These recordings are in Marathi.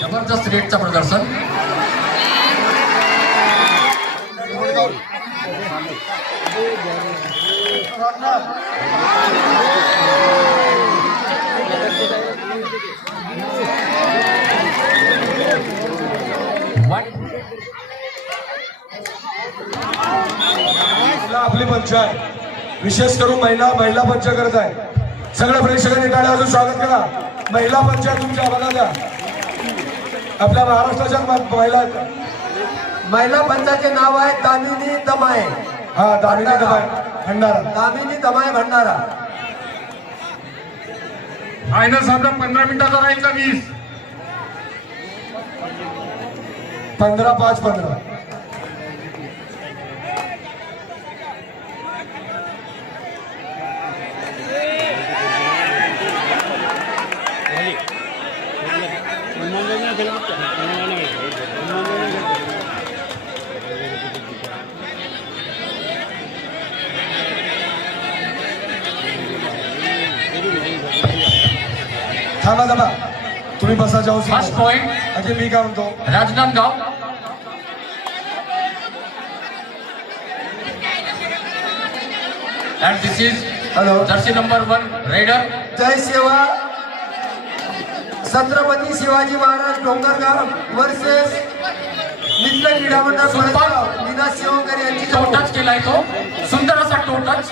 जबरदस्त रेटचं प्रदर्शन. आपली पंच आहे, विशेष करून महिला पंच करत आहे. सगळ्या प्रेक्षकांनी टाळ्या वाजवून स्वागत करा. महिला पंच तुमच्या बघा द्या. आपल्या महाराष्ट्राच्या महिला पंचाचे नाव आहे दामिनी दमाय. हा, दामिनी दमाय भंडारा. दामिनी दमाय भंडारा. फायनल सामना 15 मिनिटाचा राहील का 20? 15-5-15. थांबा तुम्ही बसा जाऊ. फर्स्ट पॉइंट अजय मी काय म्हणतो, Rajnandgaon. And this is hello. Jersey number 1 raider. जय सेवा छत्रपती शिवाजी महाराज डोंगरगाव वर्सेस मित्र क्रीडा मंडळ पळसगाव. नीना शिवकर यांची टो टच केलाय तो, सुंदर असा टो टच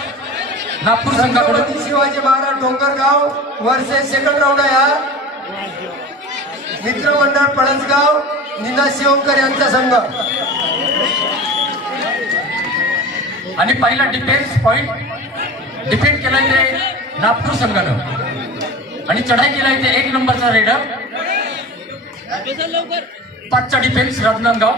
नागपूर संघाकडून. Chhatrapati Shivaji Maharaj Dongargaon versus second round आहे हा. मित्र मंडळ पळसगाव नीना शिवकर यांचा संघ. आणि पहिला डिफेन्स पॉइंट डिफेंड केलाय ते नागपूर संघानं आणि चढाई केलाय ते 1 नंबरचा रेडर. 5चा डिफेन्स राजनांदगाव.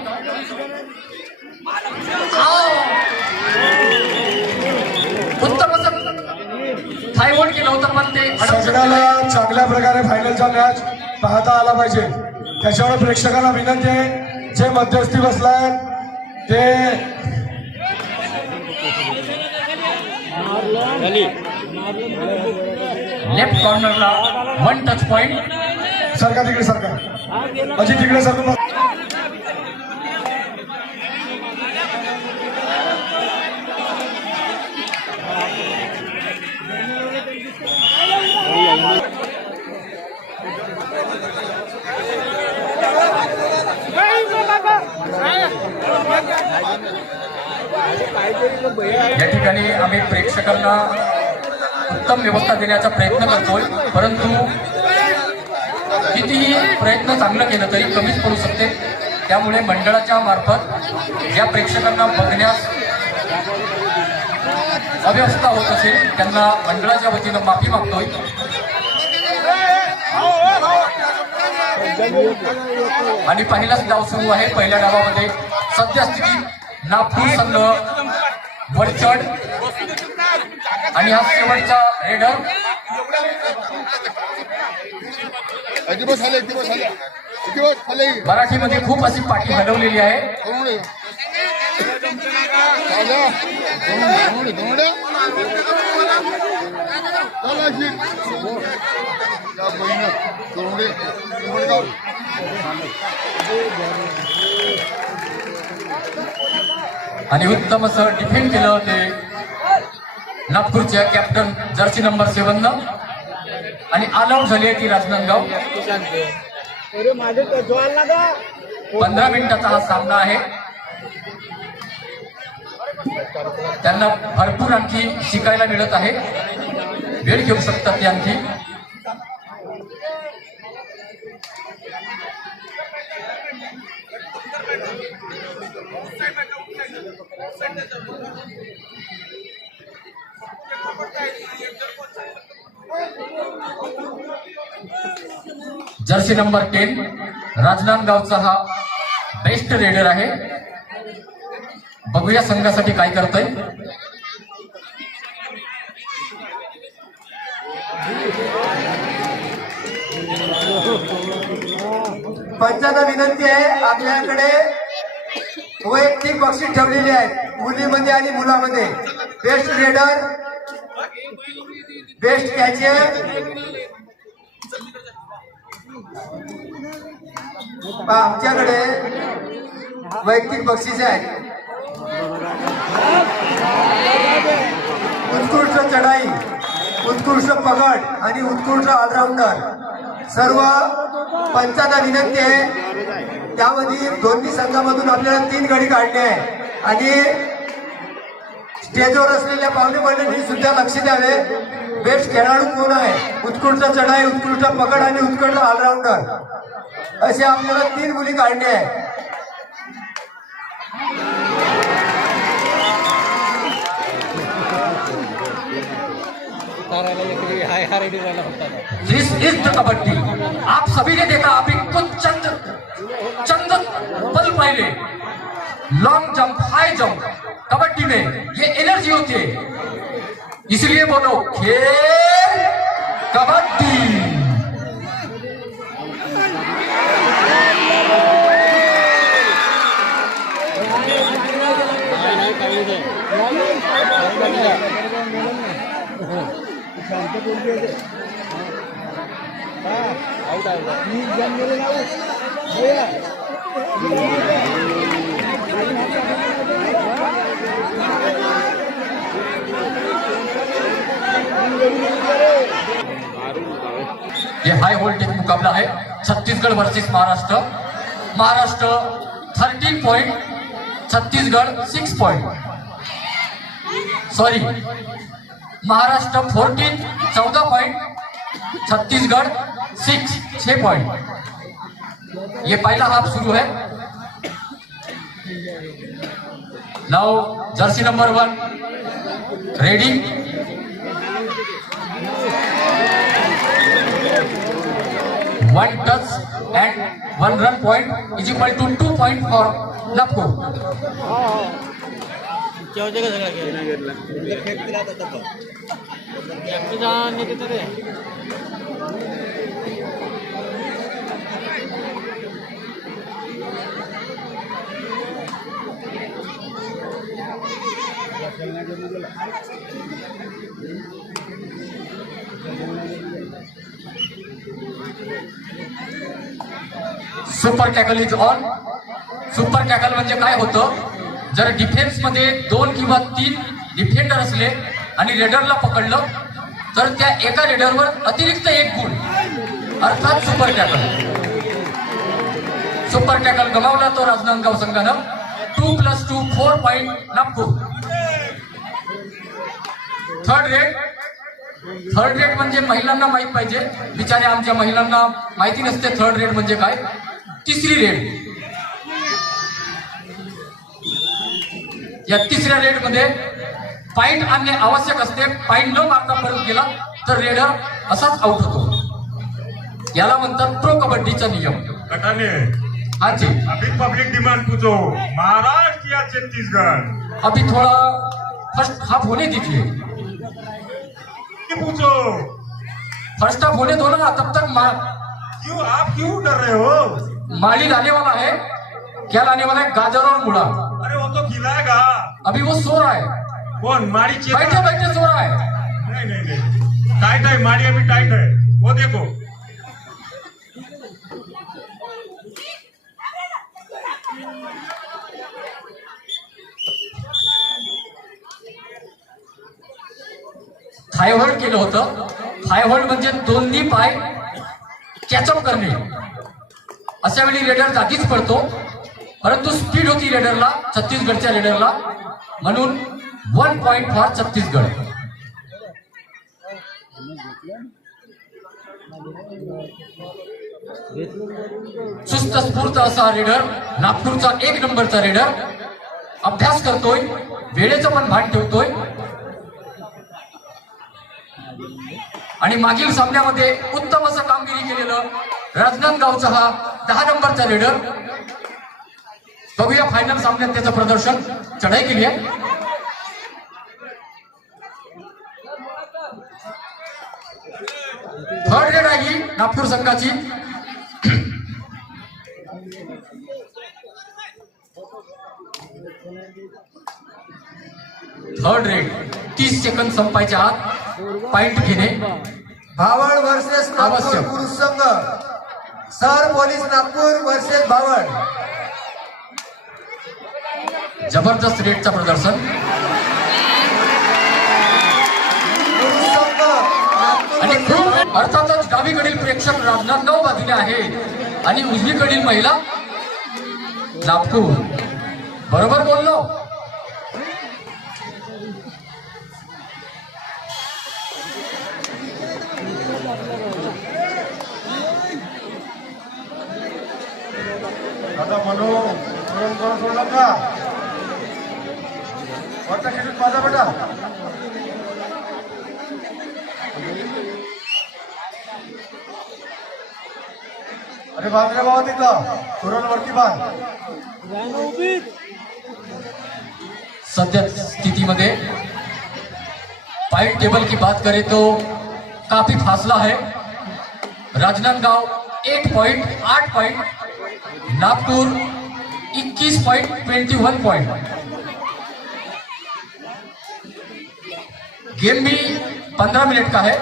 उत्तम असं थायवॉड केलं होतं पण ते सगळ्याला चांगल्या प्रकारे फायनलचा मॅच पाहता आला पाहिजे. त्याच्यामुळे प्रेक्षकांना विनंती आहे, जे मध्यस्थी बसलाय ते लेफ्ट कॉर्नरला 1 टच पॉइंट. सरका तिकडे सरका, अजित तिकडे सरकून बस. या ठिकाणी आम्ही प्रेक्षकांना उत्तम व्यवस्था देण्याचा प्रयत्न करतोय, परंतु कितीही प्रयत्न चांगलं केलं तरी कमीच पडू शकते. त्यामुळे मंडळाच्या मार्फत ज्या प्रेक्षकांना बघण्यास अव्यवस्था होत असेल त्यांना मंडळाच्या वतीनं माफी मागतोय. आणि पहिलाच डाव सुरू आहे. पहिल्या डावामध्ये सद्यस्थिती नागपूर संघ वरचढ आणि हा शेवटचा रेडर. मराठीमध्ये खूप अशी पाठी हलवलेली आहे. आणि उत्तम असं डिफेंड केलं होते नागपूरच्या कॅप्टन जर्सी नंबर 7 न. आणि ऑल आउट झाली आहे ती राजनांदगाव. 15 मिनिटाचा हा सामना आहे. त्यांना भरपूर आणखी शिकायला मिळत आहे. वेळ घेऊ शकतात ते आणखी. जर्सी नंबर 10 राजनांदगावचा हा बेस्ट रेडर आहे. बघूया संघासाठी काय करतोय. पंचांना विनंती आहे, आपल्याकडे वैयक्तिक बक्षीस ठेवलेली आहेत मुलीमध्ये आणि मुलामध्ये. बेस्ट रेडर, बेस्ट कॅचर, आमच्याकडे वैयक्तिक बक्षिसे आहेत. उत्कृष्ट चढाई, उत्कृष्ट पगड आणि उत्कृष्ट ऑलराऊंडर सर्व पंचांना विनंती आहे. त्यामध्ये दोन्ही संघामधून आपल्याला 3 गडी काढणे आहे आणि स्टेजवर असलेल्या पाहुणे मंडळींनी सुद्धा लक्ष द्यावे. बेस्ट खेळाडू कोण आहे, उत्कृष्ट चढाई, उत्कृष्ट पकड आणि उत्कृष्ट ऑलराऊंडर असे आपल्याला 3 मुली काढणे आहे. दिस इज द कबड्डी. आप सभी ने देखा, अभी कुछ चंद पल पहले लॉन्ग जंप, हाई जंप कबड्डी में ये एनर्जी होती है, इसलिए बोलो खेल कबड्डी. ये हाई वोल्टेज मुकाबला है. Chhattisgarh versus Maharashtra. Maharashtra 13 point, Chhattisgarh 6 point. Sorry, Maharashtra 14 point, Chhattisgarh 6 point. ये पहला हाफ शुरू है. Now Jersey number 1 ready. One touch and 1 run point is equal to 2 point for Napco. Super tackle is on. Super tackle म्हणजे काय होतं, जर डिफेन्स मध्ये 2 किंवा 3 डिफेंडर असले आणि रेडरला पकडलं तर त्या एका रेडरवर अतिरिक्त 1 गुण, अर्थात सुपर टॅकल. सुपर टॅकल गमावला तो राजनांदगाव संघानं. 2 + 2 4 पॉइंट नागपूर. थर्ड रेट म्हणजे महिलांना माहित पाहिजे, बिचारे आमच्या महिलांना माहिती नसते थर्ड रेट म्हणजे काय. तिसरी रेट, या तिसऱ्या रेट मध्ये पॉइंट आणणे आवश्यक असते. पॉइंट न मारता परत गेला तर रेडर असाच आउट होतो. याला म्हणतात प्रो कबड्डीचा नियम. कटाने हाँ जी, अभी पब्लिक डिमांड पूछो, महाराष्ट्र या छत्तीसगढ़? अभी थोड़ा फर्स्ट हाफ होने दीजिए. पूछो, फर्स्ट हाफ होने दो ना, तब तक क्यों आप क्यों डर रहे हो? माली लाने वाला है. क्या लाने वाला है? गाजर और मूला. अरे वो तो खिलाएगा. अभी वो सो रहा है. कौन? माड़ी बैठे बैठे सो रहा है. नहीं नहीं नहीं, टाइट है माड़ी, अभी टाइट है. वो देखो, थाय होल्ड केलं होतं. थाय होल्ड म्हणजे दोन्ही पाय कॅचअप करणे. अशा वेळी रेडर जागीच पडतो, परंतु स्पीड होती रेडरला, छत्तीसगडच्या रेडरला, म्हणून 1 पॉइंट फॉर छत्तीसगड. सुस्त स्फूर्त असा रेडर, नागपूरचा 1 नंबरचा रेडर. अभ्यास करतोय, वेळेचं पण भान ठेवतोय. आणि मागील सामन्यामध्ये उत्तम असं कामगिरी केलेलं राजनांदगावचा हा 10 नंबरचा रेडर. बघूया फायनल सामन्यात त्याचं प्रदर्शन. चढाई केली आहे. थर्ड रेड आहे ही नागपूर संघाची. थर्ड रेड 30 सेकंद संपायच्या आत पॉइंट घेणे भावळ वर्सेस आवश्यक. पुरुष संघ. सर पोलीस नागपूर वर्सेस भावड. जबरदस्त रेटचं प्रदर्शन. पुरुष संघ नागपूर आणि versus खूप अर्थातच डावीकडील प्रेक्षक राजनांदगाव बाजूने आहे आणि उजवीकडील महिला नागपूर. बरोबर बोललो. आता म्हणून सोडलं का वरच्या खिडकीत माझा बेटा. अरे बांध रे बाबा तिथं तुरण वरती बांध. सद्य स्थितीमध्ये पॉइंट टेबल की बात करें तो काफी फासला है. Rajnandgaon 8 point 8 point, Nagpur 21 point 21 point. Game भी 15 मिनट का है.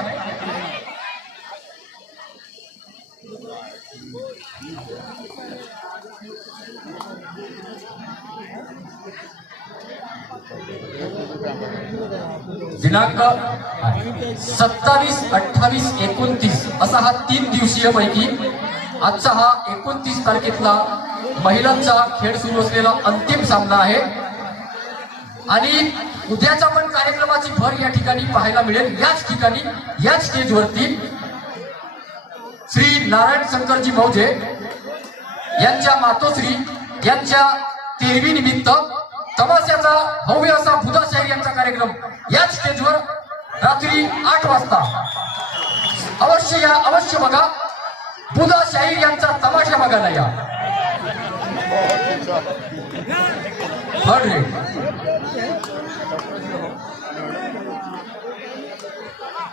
दिनांक 27, 28, 29 असा हा 3 दिवसीय पैकी आजचा हा 29 तारखेतला महिलांचा खेळ सुरू असलेला अंतिम सामना आहे. आणि उद्याचा पण कार्यक्रमाची भर या ठिकाणी पाहायला मिळेल. याच ठिकाणी याच स्टेजवरती श्री नारायण शंकरजी मौजे यांच्या मातोश्री यांच्या 13वी निमित्त तमाशाचा भव्य असा बुधा शाहीर यांचा कार्यक्रम याच स्टेजवर रात्री 8 वाजता अवश्य या, अवश्य बघा. बुधा शाहीर यांचा तमाशा बघायला या. Third rate.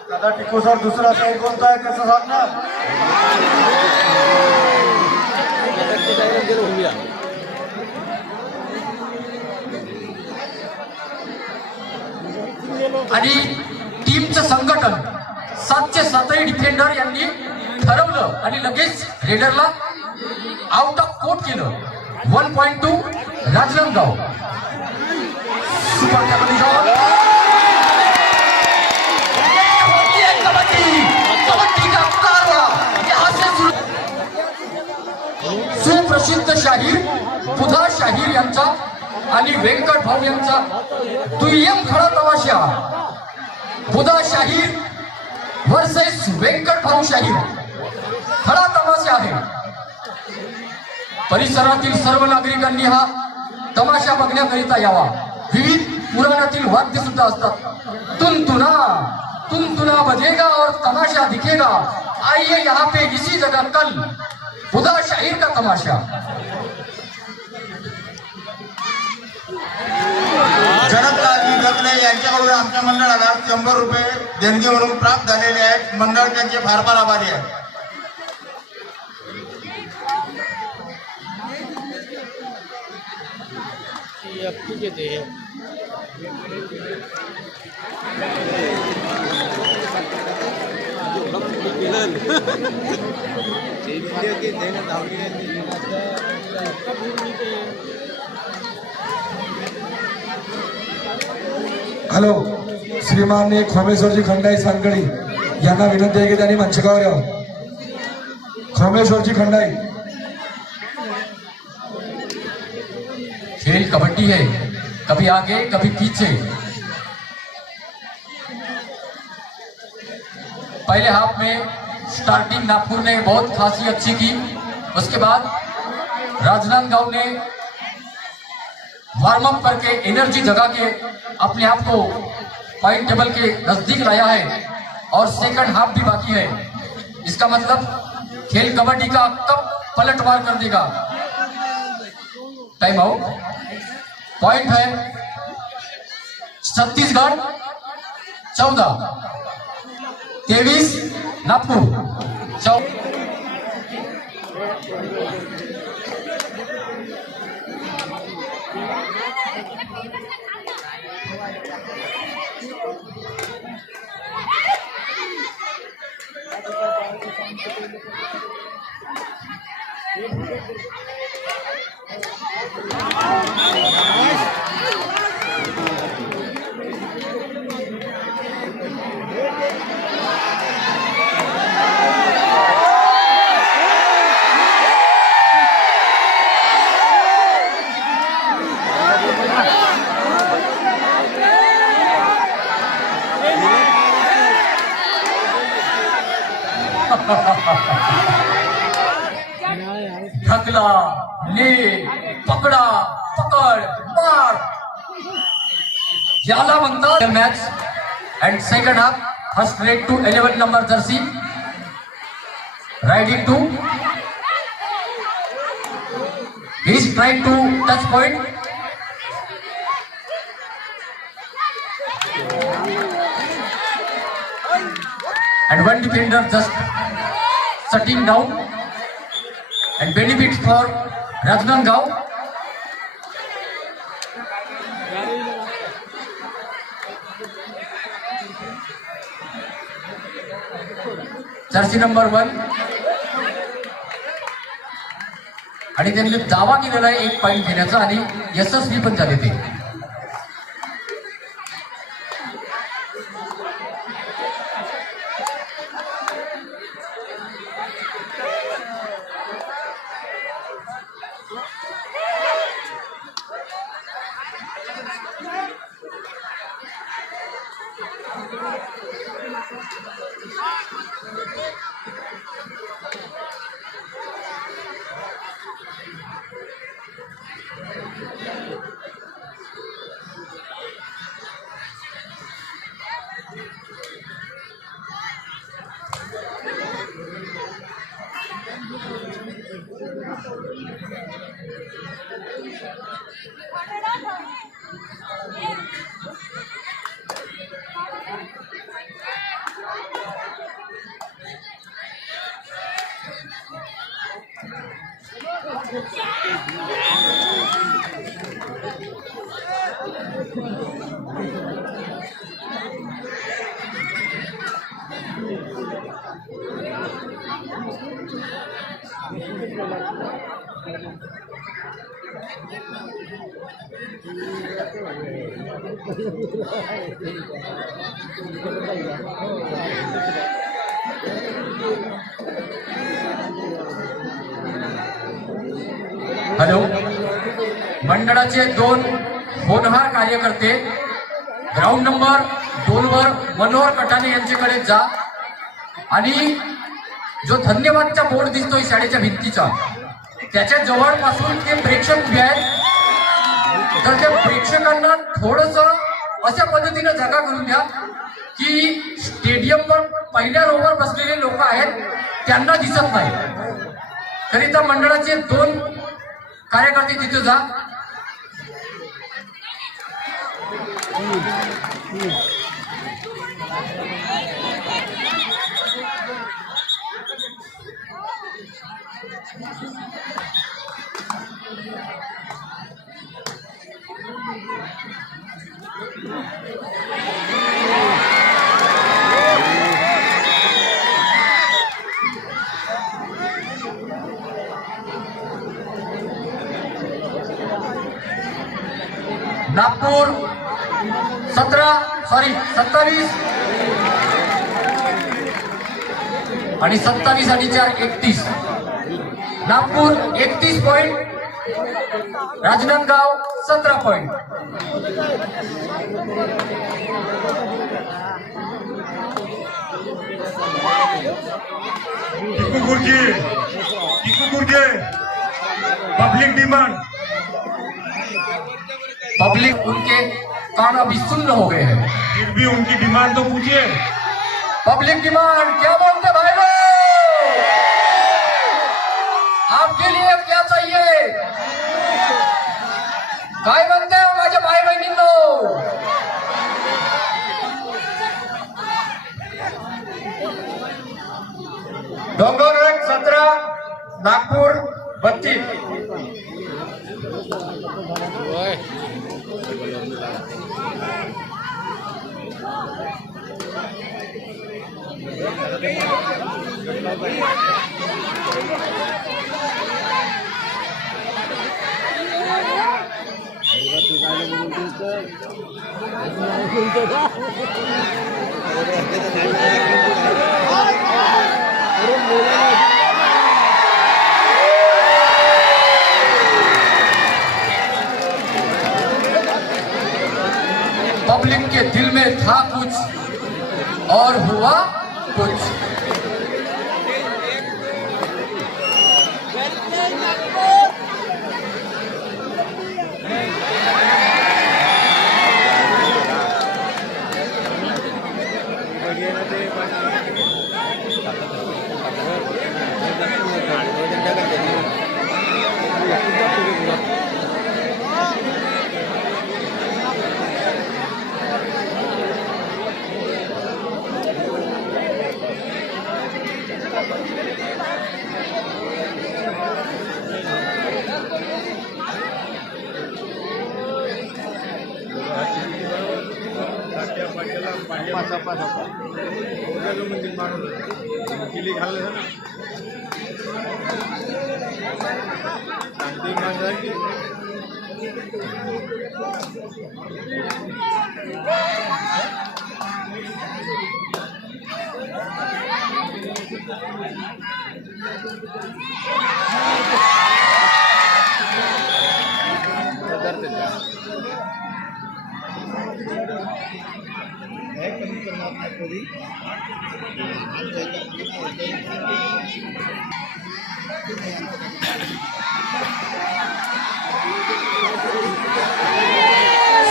दादा टिकू सर दुसरा साईड कोणता आहे त्याचं सांग ना. आणि टीमचं संघटन 7चे 7ही डिफेंडर यांनी ठरवलं आणि लगेच रेडरला आउट ऑफ कोर्ट केलं. 1.2 राजनांदगाव. सुपर कबड्डी कबड्डी का कारवा यहाँ से सुप्रसिद्ध शाहीर बुधा शाहीर यांचा आणि व्यंकट भाऊ यांचा दुय्यम खडा तमाशा. बुधा शाहीर वर्सेस व्यंकट भाऊ शाहीर खडा तमाशा आहे. परिसरातील सर्व नागरिकांनी हा तमाशा बघण्याकरिता यावा. विविध पुराणातील वाद्य सुद्धा असतात. तुनतुना तुनतुना बजेगा और तमाशा दिखेगा. आइए यहाँ पे इसी जगह कल बुधा शाहीर का तमाशा. जनकलाल विगतले यांच्याकडून आमच्या मंडळाला 100 रुपये देणगी म्हणून प्राप्त झालेले आहेत. मंडळ त्यांचे फार फार आभारी आहे. हॅलो, श्रीमान खोमेश्वरजी खंडाई सांगडी यांना विनंती आहे की त्यांनी मंचकावर यावं. खोमेश्वरजी खंडाई. खेल कबड्डी है, कभी आगे कभी पीछे. पहले हाफ में स्टार्टिंग नागपुर ने बहुत खासी अच्छी की. उसके बाद राजनांदगांव ने वार्म अप करके एनर्जी जगा के अपने आप को पॉइंट टेबल के नजदीक लाया है. और सेकंड हाफ भी बाकी है. इसका मतलब खेल कबड्डी का कब पलटवार कर देगा. Time out. पॉइंट है छत्तीसगढ़ 14, 23 नागपुर. ढकला, ले, पकडा, पकड, मार, याला म्हणतात match. And second half first raid to 11 number jersey raiding to. He is trying to touch point. And one defender just sitting down. And benefits for Rajnandgaon. Jersey number 1. आणि त्यांनी दावा केलेला आहे 1 पॉइंट घेण्याचा आणि यशस्वी पण झाले ते. हॅलो, मंडळाचे 2 होनहार कार्यकर्ते ग्राउंड नंबर 2 वर मनोहर कटाने यांच्याकडे जा आणि जो धन्यवादचा बोर्ड दिसतोय शाळेच्या भिंतीचा त्याच्या जवळपासून ते प्रेक्षक उभे आहेत. तर त्या प्रेक्षकांना थोडस अशा पद्धतीने जागा करून द्या की स्टेडियमवर पहिल्या रोवर बसलेले लोक आहेत त्यांना दिसत नाही. करिता मंडळाचे 2 कार्यकर्ते तिथे जा. नागपूर 27 आणि 27 आणि 4 31. Nagpur 31 point, Rajnandgaon 17 point. Public demand, public उनके कान अभी सुन्न हो गए हैं. फिर भी उनकी डिमांड तो पूछिए. पब्लिक डिमांड क्या बोलते भाई लोग? आपके लिए क्या चाहिए? काय म्हणते माझ्या भाई बहिणींनो? डोंगरगड 17, नागपूर 32. पब्लिक के दिल में था कुछ और हुआ कुछ।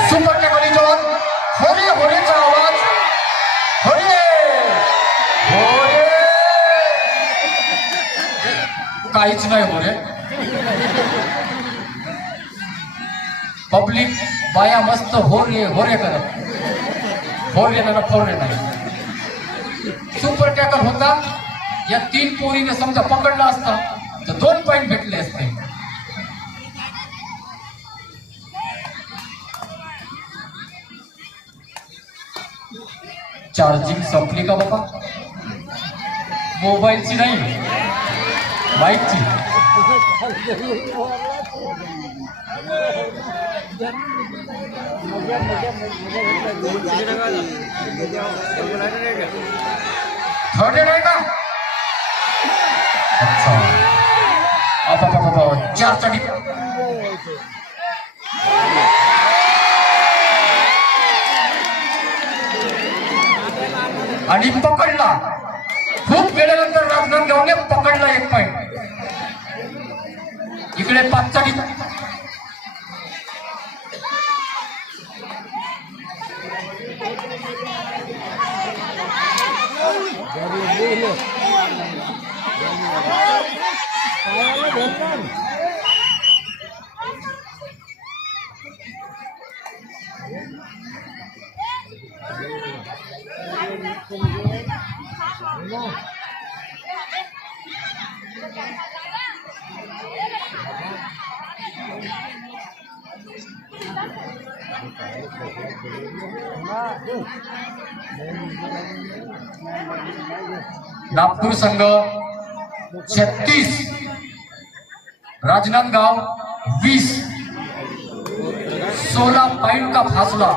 सुपर टेकली जवान होरे होरेचा आवाज होरे होरे काहीच नाही होरे पब्लिक बाया मस्त होरे होरे करत होरे ना फोरे नाही सुपर टॅकल होता या 3 पोरीने समजा पकडला असता तर 2 पॉइंट भेटले असते चार्जिंग संपली का बाबा मोबाईलची नाही बाईकची थर्ड आहे का अच्छा बाबा 4 साठी आणि पकडला खूप वेळेनंतर राजनांदगावने पकडला 1 पॉइंट इकडे 5 साठी नागपूर संघ 36 राजनांदगाव 20 16 पॉइंट का फासला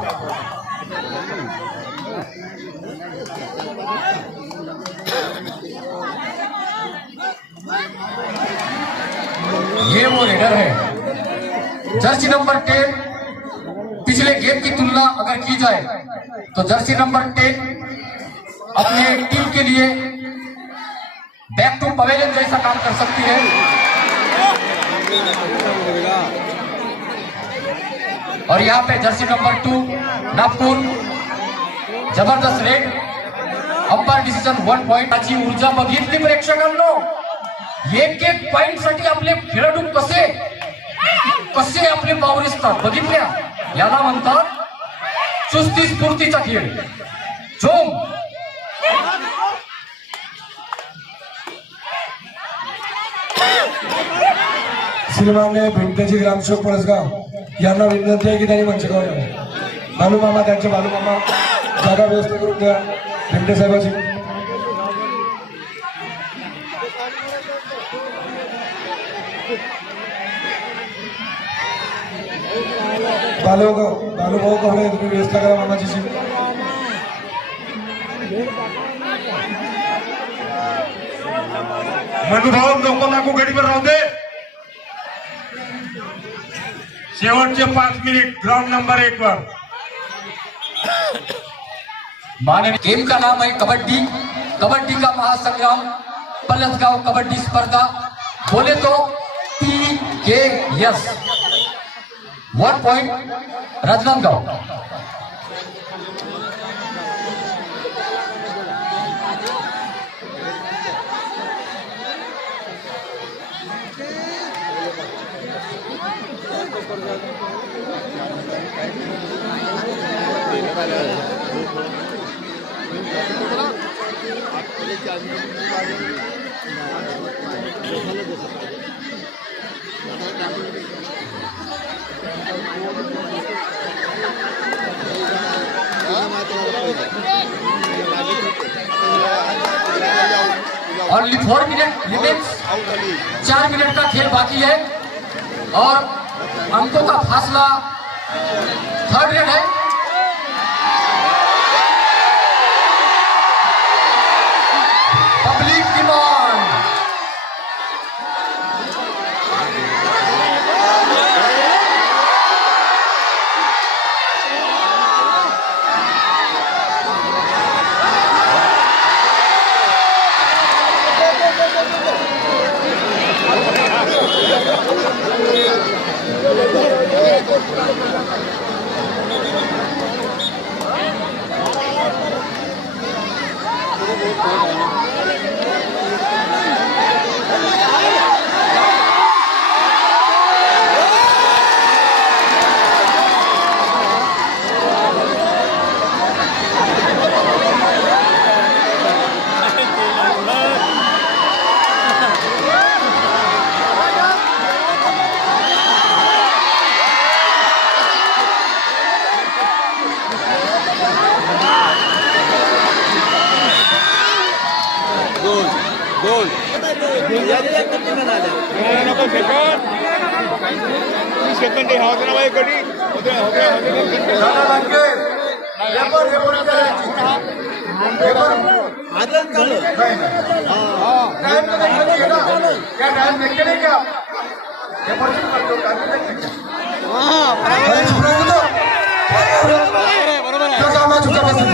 ये वो रेडर है जर्सी नंबर 10 पिछले गेम की तुलना अगर की जाए तो जर्सी नंबर 10 अपने टीम के लिए बैक टू पवेलियन जैसा काम कर सकती है और यहाँ पे जर्सी नंबर 2 नागपुर जबरदस्त रेड अंपायर डिसिजन 1 पॉइंट ची ऊर्जा बघितली प्रेक्षकांनो 1-1 पॉइंट साठी आपले खेळाडू कसे कसे आपले पावरिस्तात बघितल्या याला म्हणतात चुस्ती स्फूर्तीचा खेळ जोम श्रीमान्य भिंतेजी ग्रामसेवक पळसगाव यांना विनंती आहे की त्यांनी मंचकावर यावं बालूमामा त्यांचे बालूमामा जागा व्यवस्था करून द्या भिंते साहेबाची बालूभाऊ कवडे तुम्ही व्यवस्था करा मामाची शीट. मधुभाऊ नको लागू गडीवर राहू दे. शेवटचे 5 मिनिट ग्राउंड नंबर 1 वर. माननीय गेम का नाम है कबड्डी. कबड्डी का महासंग्राम पलसगांव कबड्डी स्पर्धा. बोले तो PKS 1 point Rajnandgaon. Only 4 minute remains. 4 minute का खेल बाकी है और अंकों का फासला 3rd रेड है. Public demand. सेकंड हवा ना बाई कधी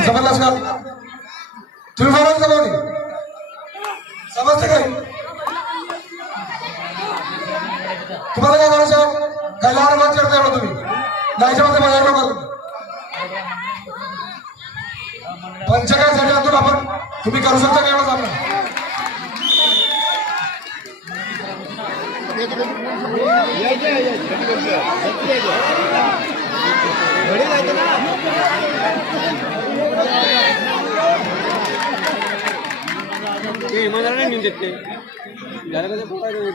समजलास का तुम्ही बरोबर का बघ समजते काय तुम्हाला काय करायचं काय लहान माणसं करताय बा तुम्ही जायच्यामध्ये बघायला नको पंचकासाठी आणतो आपण तुम्ही करू शकता काय एवढं आपण इमानदाराने नेऊन देते त्याला कसं पोटायचं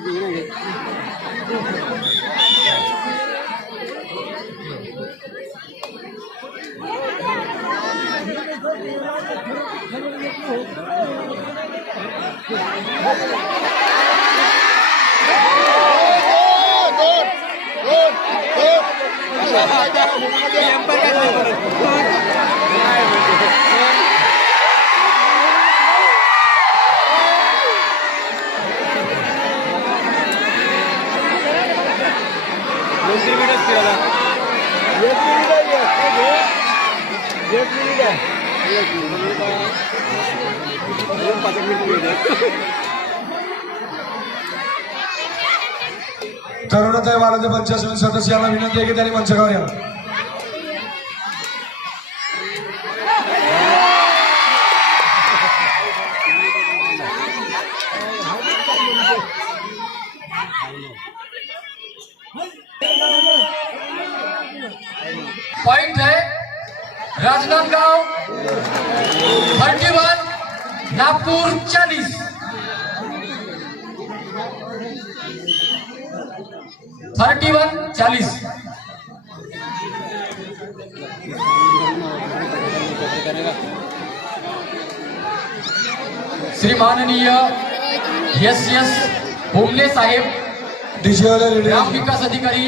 तरुणताई बालाजी पंचायत सदस्यांना विनंती आहे की त्यांनी मंचावर यावं. पॉइंट है राजनांदगांव 31 नागपुर 40. 31-40. श्री माननीय S.S. भोमले साहेब डीजे वाले रेडी ग्राम विकास अधिकारी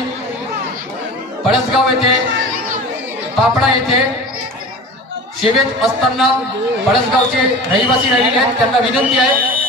पळसगाव येथे पापडा येथे सेवेत असताना पळसगावचे रहिवासी राहिलेले आहेत, त्यांना विनंती आहे